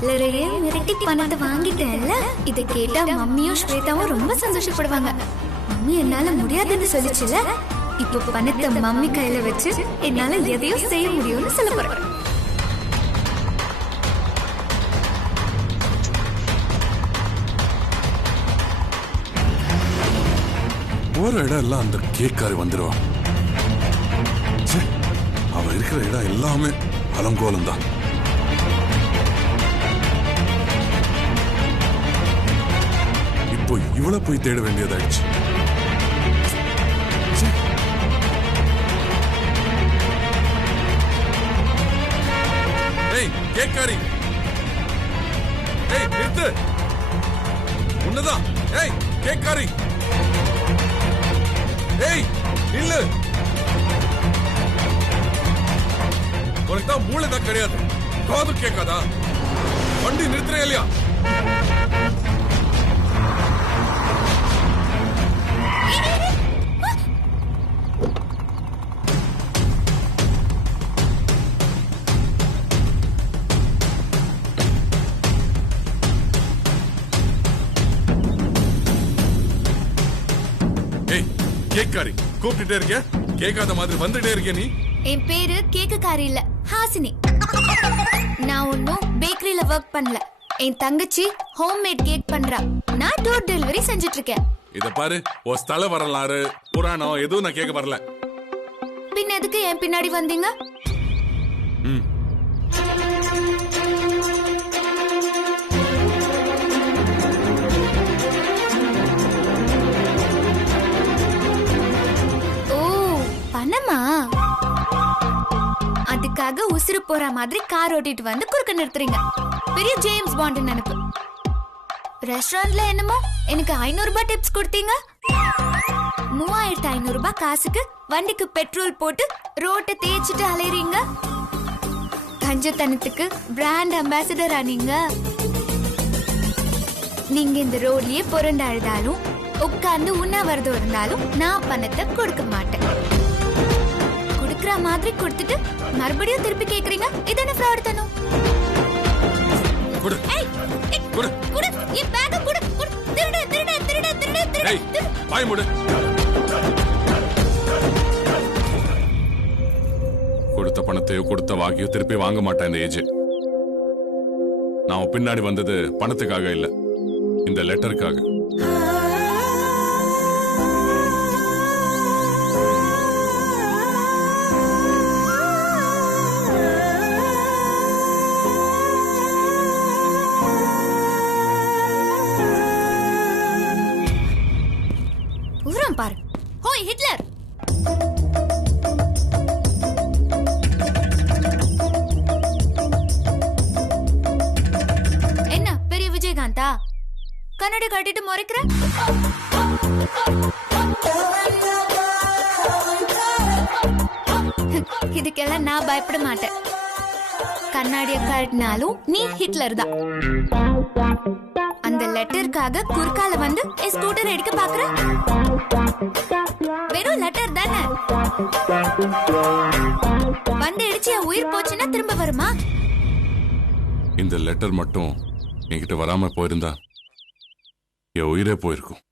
ஹிட்லரையே மிரட்டி பணத்தை வாங்கிட்டேன்ல. இதை கேட்டா மம்மியும் ஸ்வேதாவும் ரொம்ப சந்தோஷப்படுவாங்க. மம்மி என்னால முடியாதுன்னு சொல்லிச்சுல, இப்ப பணத்தை மம்மி கையில வச்சு என்னால எதையும் செய்ய முடியும்னு சொல்ல போறேன். போற இடம் எல்லாம் அந்த கேக்காரி வந்துருவா. அவ இருக்கிற இடம் எல்லாமே அலங்கோலம் தான். இப்போ இவ்வளவு போய் தேட வேண்டியதாயிடுச்சு. ஏய் கேக்காரி, ஏய் நிறுத்து, உன்னதான். ஏய் கேக்காரி, ஏய் இல்ல, உனக்கு தான் மூளை தான் கிடையாது, காது கேட்காதா? வண்டி நிறுத்துறே இல்லையா? ஏய் கேக்காரி, கூப்பிட்டுட்டே இருக்க, கேட்காத மாதிரி வந்துட்டே இருக்க. நீ என் பேரு கேக்குக்காரி இல்ல, ஹாசினி. நான் ஒன்னும் பேக்கரியில ஒர்க் பண்ணல. என் தங்கச்சி ஹோம்மேட் கேக் பண்றா. நான் டோர் டெலிவரி செஞ்சுட்டு இருக்கேன். இத பாரு, ஒரு ஸ்தல வரலாறு புராணம் எதுவும் நான் கேட்க வரல. பின்ன எதுக்கு என் பின்னாடி வந்தீங்க? ஓ பணமா? அதுக்காக உசுறு போற மாதிரி கார் ஓட்டிட்டு வந்து குறுக்க நிறுத்துறீங்க. பெரிய ஜேம்ஸ் பாண்ட் நினைப்பு. ரெஸ்டாரண்ட்ல என்னமோ எனக்கு 500 ரூபாய் டிப்ஸ் கொடுத்தீங்க. 3500 ரூபாய் காசுக்கு வண்டிக்கு பெட்ரோல் போட்டு ரோட்டை தேய்ச்சிட்டு அலையறீங்க. கஞ்சத்தனத்துக்கு பிராண்ட் அம்பாசிடர் ஆனீங்க. நீங்க இந்த ரோட்லயே புரண்டு அழுதாலும் உட்கார்ந்து உண்ணாவிரதம் இருந்தாலும் நான் பணத்தை கொடுக்க மாட்டேன். குடுக்கற மாதிரி கொடுத்துட்டு மறுபடியும் திருப்பி கேக்குறீங்க. இதென்ன ஃப்ராட் தனம்? குடு குடு குடு, என் பேக்க குடு. திருடு திருடு திருடு திருடு திருடு. ஏய் வாய் மூடு. கொடுத்த பணத்தையோ கொடுத்த வாங்கியோ திருப்பி வாங்க மாட்டேன். இந்த ஏஜ் நான் பின்னாடி வந்தது பணத்துக்காக இல்ல, இந்த லெட்டருக்காக. பாரு, ஹோய் ஹிட்லர். என்ன பெரிய விஜயகாந்தா? கண்ணாடி கட்டிட்டு முறைக்கிற? இதுக்கெல்லாம் நான் பயப்பட மாட்டேன். கண்ணாடிய கட்டினாலும் நீ ஹிட்லர் தான். அந்த லெட்டருக்காக குறுக்கால வந்து ஸ்கூட்டர் எடுக்க பாக்குற? வெறும் லெட்டர் தானே. வந்து இடிச்சு என் உயிர் போச்சுன்னா திரும்ப வருமா? இந்த லெட்டர் மட்டும் என்கிட்ட வராம போயிருந்தா என் உயிரே போயிருக்கும்.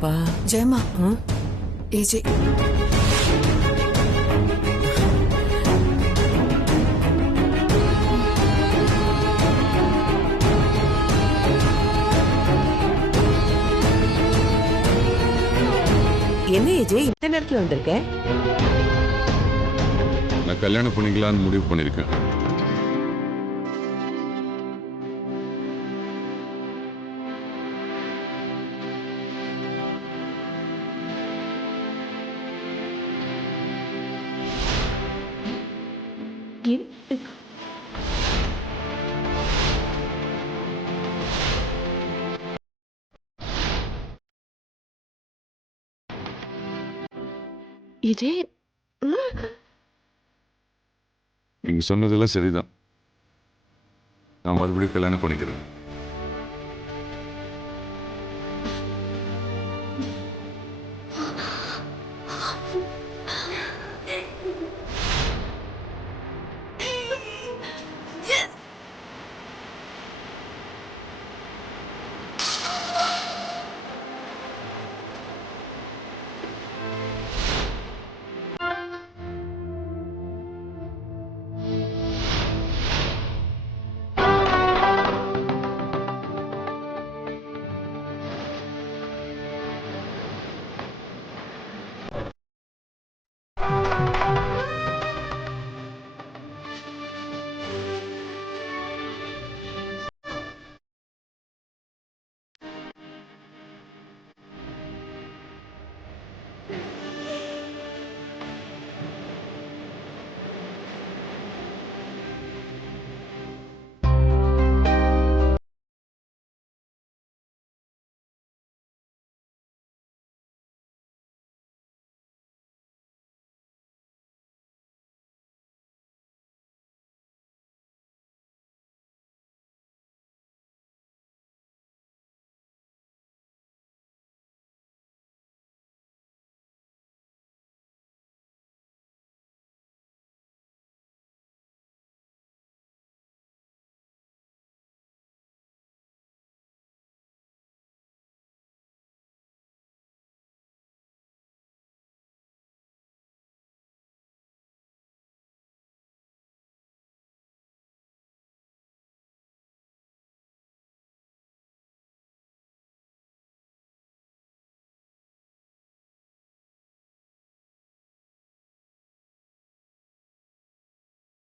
யாருப்பா? ஜெயமா ஏஜே. என்ன ஏஜே இந்த நேரத்துல வந்திருக்க? நான் கல்யாணம் பண்ணிக்கலாம்னு முடிவு பண்ணிருக்கேன். இதே நீங்க சொன்னதெல்லாம் சரிதான். நான் மறுபடியும் கல்யாணம் பண்ணிக்கிறேன்.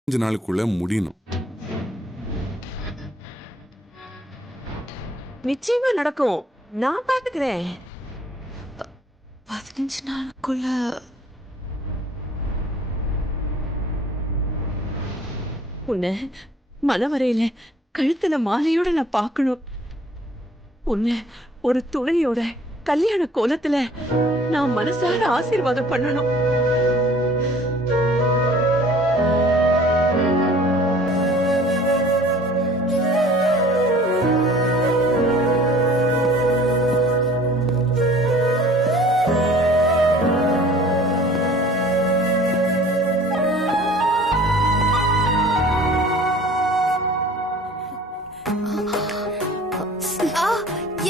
கொஞ்ச நாளுக்குள்ள முடியணும். நிச்சயமா நடக்கும். நான் பாத்துக்கிறேன். 15 நாளுக்குள்ள உன்னை மனவரையில கழுத்துல மாலையோட நான் பார்க்கணும். உன்னை ஒரு துணையோட கல்யாண கோலத்துல நான் மனசார ஆசீர்வாதம் பண்ணணும்.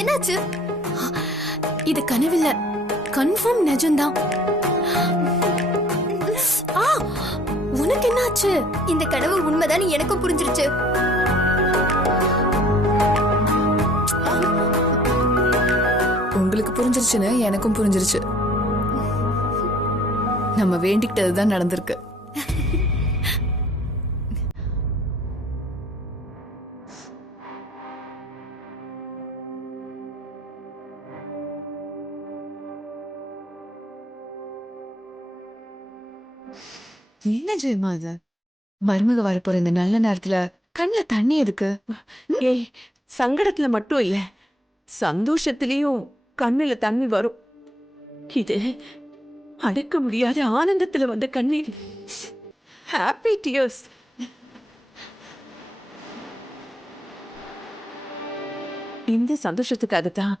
என்னாச்சு? இது கனவில்ல, கன்ஃபார்ம் நிஜம்தான். உனக்கு என்னாச்சு? இந்த கனவு உண்மைதான் எனக்கும் புரிஞ்சிருச்சு. உங்களுக்கு புரிஞ்சிருச்சுன்னு எனக்கும் புரிஞ்சிருச்சு. நம்ம வேண்டிக்கிட்டதுதான் நடந்திருக்கு. என்ன ஜெயமா இது? மருமக வரப்போற இந்த நல்ல நேரத்துல கண்ணுல தண்ணி எதுக்கு? ஏய், சங்கடத்துல மட்டும் இல்ல, சந்தோஷத்திலயும் கண்ணுல தண்ணி வரும். இது அடக்க முடியாத ஆனந்தத்துல வந்த கண்ணீர். Happy tears. இந்த சந்தோஷத்துக்காகத்தான்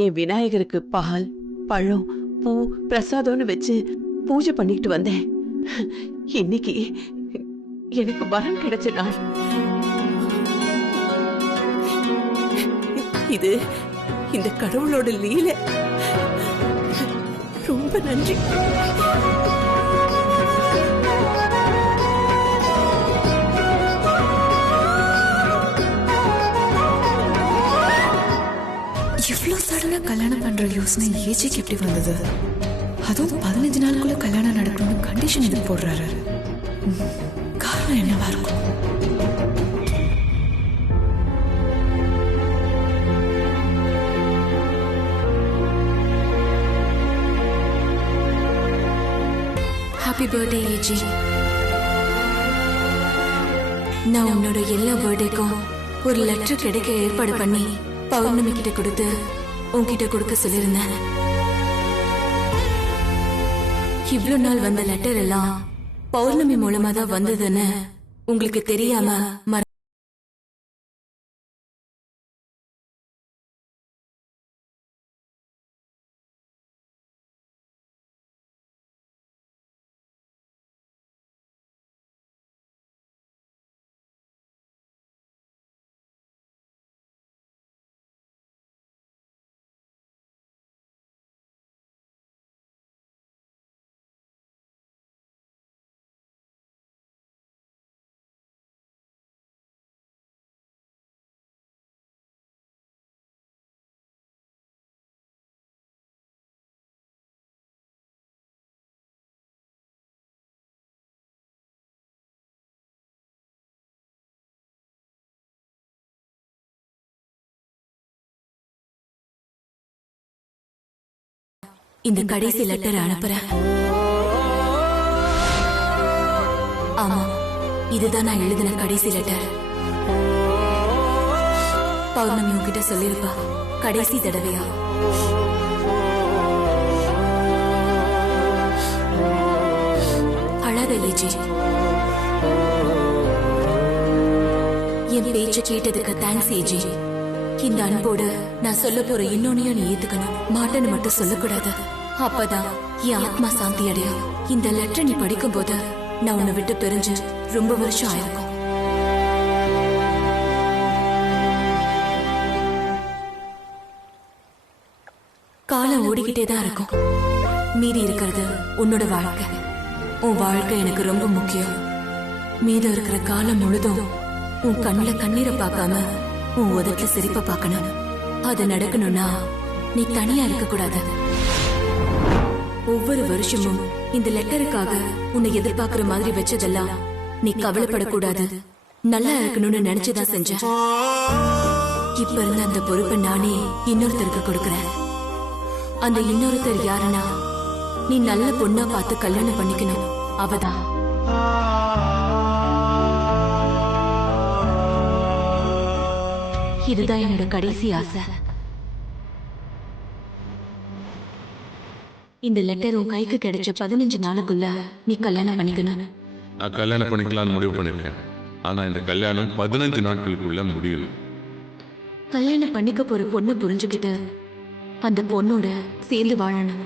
என் விநாயகருக்கு பால், பழம், பூ, பிரசாதம்னு வச்சு பூஜை பண்ணிட்டு வந்தேன். இன்னைக்கு எனக்கு வரம் கிடைச்ச நாள். இது இந்த கடவுளோட லீலை. ரொம்ப நன்றி. இவ்ளோ சடனா கல்யாணம் பண்ற யோசனை ஏஜிக்கு எப்படி வந்தது? அதுவும் 15 நாளுக்குள்ள கல்யாணம் நடக்கணும்னு கண்டிஷன் எதுக்கு போடுறாரு? காரணம் என்னவா இருக்கும்? ஹாப்பி பர்த்டே ஏஜி. நான் உன்னோட எல்லா பர்த்டேக்கும் ஒரு லெட்டர் கிடைக்க ஏற்பாடு பண்ணி பௌர்ணமி கிட்ட கொடுத்து உன்கிட்ட கொடுக்க சொல்லியிருந்தேன். இவ்ளோ நாள் வந்த லெட்டர் எல்லாம் பௌர்ணமி மூலமா தான் வந்ததுன்னு உங்களுக்கு தெரியாம இந்த கடைசி லெட்டர் அனுப்புறேன். ஆமா, இதுதான் நான் எழுதின கடைசி லெட்டர். பௌர்ணமி உன்கிட்ட சொல்லிருப்பா, கடைசி தடவையா. அழாத ஏஜி. என் பேச்சு கேட்டதுக்கு தேங்க்ஸ் ஏஜி. இந்த அன்போடு நான் சொல்ல போற இன்னொன்னையும் நீ ஏத்துக்கணும். மாட்டேன்னு மட்டும் சொல்லக்கூடாது. அப்பதான் என் ஆத்மா சாந்தி அடையும். இந்த லெட்டர் நீ படிக்கும் போது நான் உன்னை விட்டு பிரிஞ்சு ரொம்ப வருஷம் ஆயிருக்கும். காலம் ஓடிக்கிட்டே தான் இருக்கும். மீதி இருக்கிறது உன்னோட வாழ்க்கை. உன் வாழ்க்கை எனக்கு ரொம்ப முக்கியம். மீதம் இருக்கிற காலம் முழுதும் உன் கண்ணுல கண்ணீரை பார்க்காம உன் உதட்டுல சிரிப்ப பார்க்கணும். அது நடக்கணும்னா நீ தனியா இருக்க கூடாது. ஒவ்வொரு வருஷமும் இந்த லெட்டருக்காக உன்னை எதிர்பார்க்கிற மாதிரி வச்சதெல்லாம் நீ கவலைப்படக்கூடாது, நல்லா இருக்கணும்னு நினைச்சுதான் செஞ்சேன். இப்ப இருந்த அந்த பொறுப்பை நானே இன்னொருத்தருக்கு கொடுக்கறேன். அந்த இன்னொருத்தர் யாருன்னா நீ நல்ல பொண்ணா பார்த்து கல்யாணம் பண்ணிக்கணும். அவதான். இதுதான் என்னோட கடைசி ஆசை. இந்த லெட்டர் உன் கைக்கு கிடைச்ச 15 நாளுக்குள்ள நீ கல்யாணம் பண்ணிக்கணும். நான் கல்யாணம் பண்ணிக்கலாம்னு முடிவு பண்ணிருக்கேன். ஆனா இந்த கல்யாணம் 15 நாட்களுக்குள்ள முடியும். கல்யாணம் பண்ணிக்க போற பொண்ணு புரிஞ்சுக்கிட்டு அந்த பொண்ணோட சேர்ந்து வாழணும்.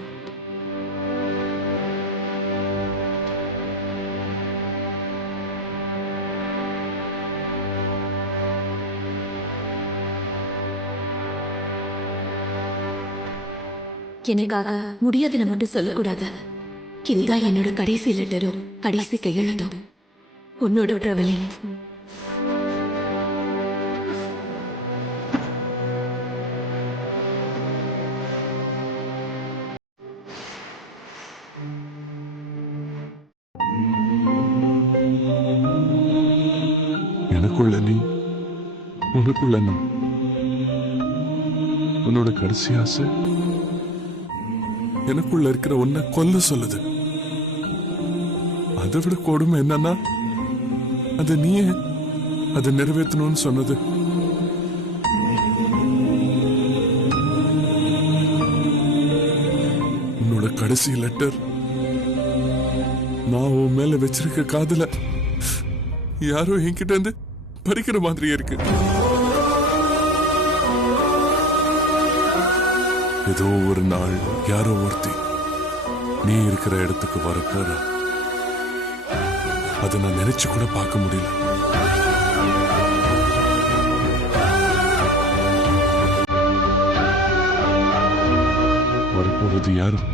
எனக்காக முடியாதுன்னு மட்டும் சொல்லக்கூடாது. இதுதான் என்னோட கடைசி லெட்டரும் கடைசி கையெழுத்தும். உன்னோட ட்ராவலிங். எனக்குள்ள நீ, உனக்குள்ள நான். உன்னோட கடைசி ஆசை எனக்குள்ள இருக்கிற ஒன்ன கொல்ல சொல்லுது. அதை விட கொடுமை என்னன்னா அது நீயே அதை நிறைவேற்றணும்னு சொன்னது. உன்னோட கடைசி லெட்டர் நான் உன் மேல வச்சிருக்க காதல யாரோ என்கிட்ட இருந்து பறிக்கிற மாதிரியே இருக்கு. ஏதோ ஒரு நாள் யாரோ ஒருத்தி நீ இருக்கிற இடத்துக்கு வரப்போற. அதை நான் நினைச்சு கூட பார்க்க முடியல. வரப்போறது யாரும்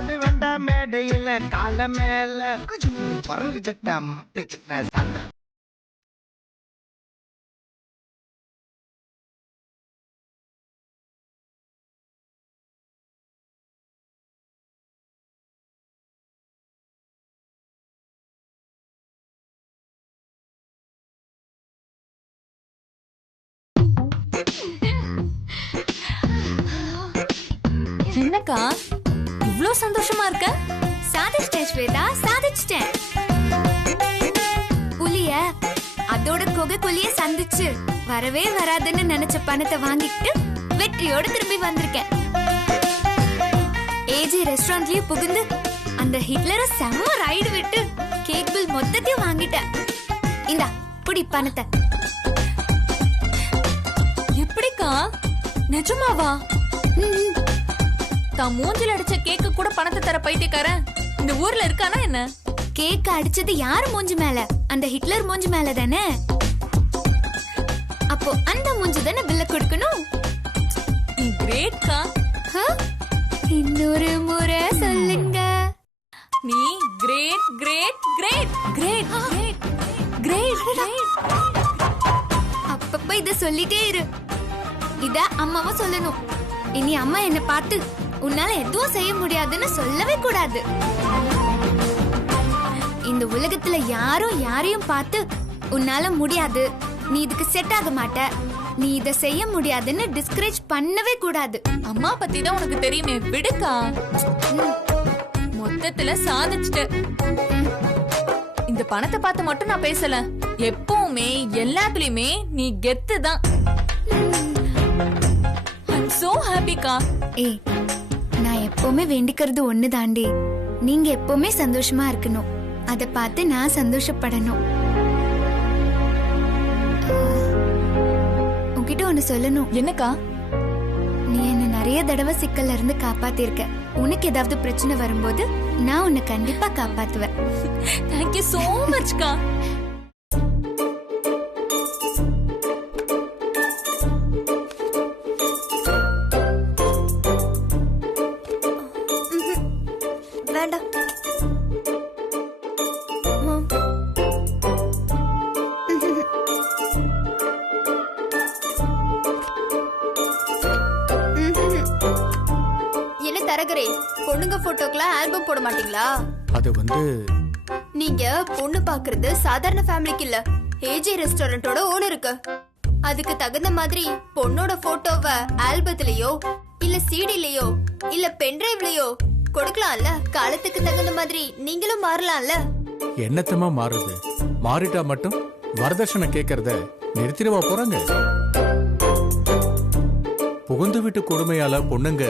ஓடி வந்த மேடையில கால மேல பறந்து சட்டம் என்னக்கா இவ்ளோ சந்தோஷமா இருக்க? சாதிச்சிட்டேன் ஸ்வேதா, சாதிச்சிட்டேன். புலிய அதோட குகைக்குள்ளேய சந்திச்சு வரவே வராதுன்னு நினைச்ச பணத்தை வாங்கிட்டு வெற்றியோட திரும்பி வந்திருக்கேன். ஏஜி ரெஸ்டாரண்ட்லயே புகுந்து அந்த ஹிட்லரை செம்ம ரைடு விட்டு கேக் பில் மொத்தத்தையும் வாங்கிட்டேன். இந்தா புடி பணத்தை. எப்படிக்கா? நிஜமாவா? தான் மூஞ்சில அடிச்ச கேக்கு கூட பணத்தை தர பைத்தியக்காரன் இந்த ஊர்ல இருக்கானா என்ன? கேக் அடிச்சது யாரு மூஞ்சி மேல? அந்த ஹிட்லர் மூஞ்சி மேல தானே. அப்போ அந்த மூஞ்சி தானே பில்ல கொடுக்கணும். நீ கிரேட்கா. இன்னொரு முறை சொல்லுங்க. நீ great great great great great great. அப்பப்ப இத சொல்லிட்டே இரு. இத அம்மாவா சொல்லணும். இனி அம்மா என்ன பார்த்து உன்னால எதுவும் செய்ய முடியாதுன்னு சொல்லவே கூடாது. இந்த உலகத்துல யாரும் யாரையும் பார்த்து உன்னால முடியாது, நீ இதுக்கு செட் ஆக மாட்ட, நீ இத செய்ய முடியாதுன்னு டிஸ்கரேஜ் பண்ணவே கூடாது. அம்மா பத்தி தான் உனக்கு தெரியுமே, விடுக்கா. மொத்தத்துல சாதிச்சுட்ட. இந்த பணத்தை பார்த்து மட்டும் நான் பேசல, எப்பவுமே எல்லாத்துலயுமே நீ கெத்து தான். ஐம் சோ ஹாப்பிக்கா. ஏய், நான் எப்பவுமே வேண்டிக்கிறது ஒண்ணு தாண்டி, நீங்க எப்பவுமே சந்தோஷமா இருக்கணும். அத பார்த்து நான் சந்தோஷப்படணும். உன்கிட்ட ஒண்ணு சொல்லணும். என்னக்கா? நீ என்ன நிறைய தடவை சிக்கல்ல இருந்து காப்பாத்திருக்க. உனக்கு ஏதாவது பிரச்சனை வரும்போது நான் உன்னை கண்டிப்பா காப்பாத்துவேன். Thank you so மச்க்கா. வேண்டாம். என்ன தரகரே, பொண்ணுங்க போட்டோக்கெல்லாம் ஆல்பம் போட மாட்டீங்களா? அது நீங்க பொண்ணு பாக்குறது சாதாரண ஃபேமிலிக்கு இல்ல, ஏஜே ரெஸ்டாரண்டோட ஓனருக்கு. அதுக்கு தகுந்த மாதிரி பொண்ணோட போட்டோவை ஆல்பத்திலயோ இல்ல சிடிலயோ இல்ல பென்டிரைவ்லயோ கொடுக்கலாம்ல. காலத்துக்கு தகுந்த மாதிரி நீங்களும் மாறலாம்ல. என்னத்தமா மாறுது? மாறிட்டா மட்டும் வரதட்சணை கேட்கறத நிறுத்திடுவா போறாங்க? புகுந்து வீட்டு கொடுமையால பொண்ணுங்க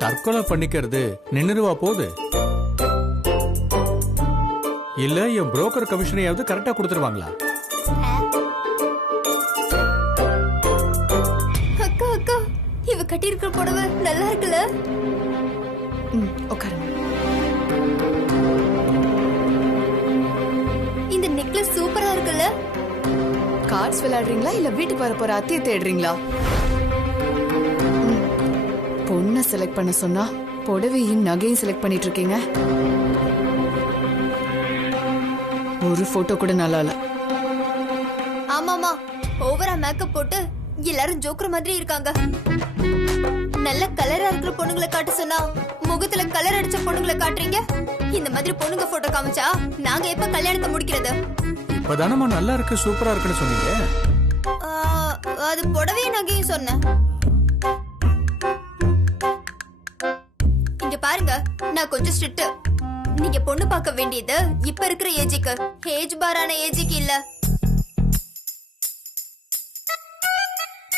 தற்கொலை பண்ணிக்கிறது நின்னுடுவா போகுது? இல்ல என் புரோக்கர் கமிஷனையாவது கரெக்டா கொடுத்துருவாங்களா? அக்கா அக்கா, இவ கட்டி இருக்கிற புடவை நல்லா இருக்குல்ல? உட்காருங்க. இந்த நெக்லஸ் சூப்பரா இருக்குல்ல? கார்ட்ஸ் விளையாடுறீங்களா இல்ல வீட்டுக்கு வர போற அத்தையை தேடுறீங்களா? பொண்ணை செலக்ட் பண்ண சொன்னா புடவையும் நகையும் செலக்ட் பண்ணிட்டு இருக்கீங்க. ஒரு போட்டோ கூட நல்லா இல்ல. ஆமாமா, ஓவரா மேக்கப் போட்டு எல்லாரும் ஜோக்கர் மாதிரி இருக்காங்க. நல்ல கலரா இருக்கிற பொண்ணுங்களை காட்ட சொன்னா முகத்துல கலர் அடிச்ச பொண்ணுங்களை காட்டுறீங்க. இந்த மாதிரி பொண்ணுங்க போட்டோ காமிச்சா நாங்க எப்ப கல்யாணத்தை முடிக்கிறது? இப்பதானமா நல்லா இருக்கு, சூப்பரா இருக்குன்னு சொன்னீங்க. அது புடவையும் நகையும் சொன்னேன். இங்க பாருங்க, நான் கொஞ்சம் ஸ்ட்ரிக்ட். நீங்க பொண்ணு பார்க்க வேண்டியது இப்ப இருக்கிற ஏஜுக்கு, ஏஜ் பாரான ஏஜுக்கு இல்ல.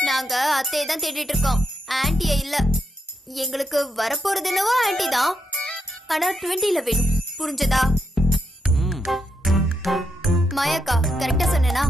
நாங்க அத்தையை தான் தேடிட்டு இருக்கோம், ஆன்டிய இல்ல. எங்களுக்கு வரப்போறது என்னவோ ஆன்டி தான், ஆனா 20ல வேணும். புரிஞ்சதா? மாயாக்கா கரெக்டா சொன்னேனா?